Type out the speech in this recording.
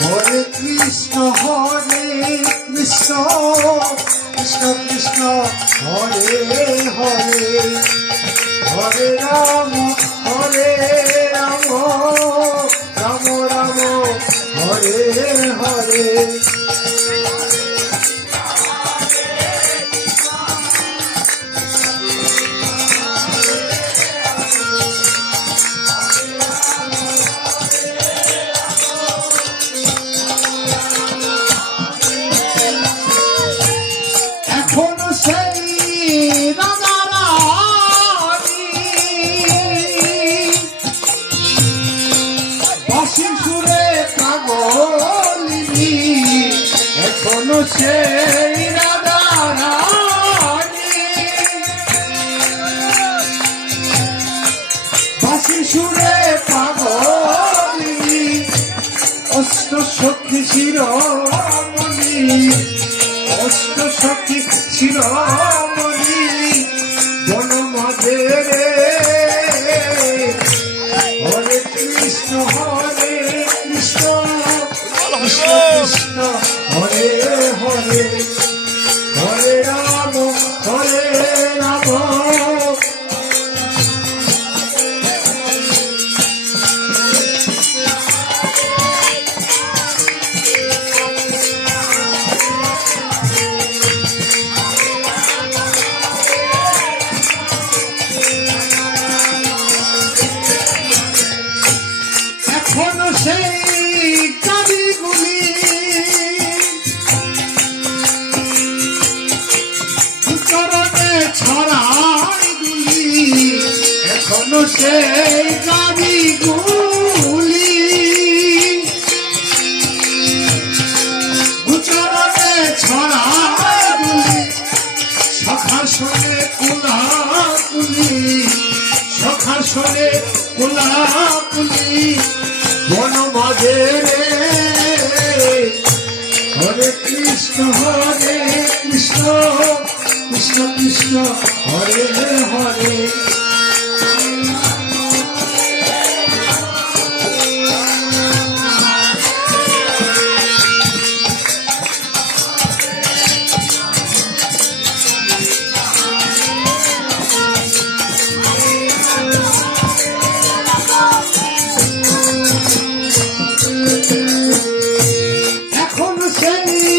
হরে কৃষ্ণ কৃষ্ণ কৃষ্ণ হরে হরে হরে রাম রাম রাম হরে হরে সেই রাধা রানী বাঁশি সুরে পাগলি অষ্ট সখী শিরোমণি অষ্ট সখী শিরোমণি বনমাঝে রে হরে কৃষ্ণ কৃষ্ণ কৃষ্ণ হরে হরে হরে রাম এখনো সেই কাবিগুলি এখনো সেই গাবিগুলি উচ্চারণে ছড়াগুলি সখার শোনে কুলাকুলি সখার শোনে কুলাকুলি বনমাঝে রে হরে কৃষ্ণ কৃষ্ণ কৃষ্ণ হরে হরে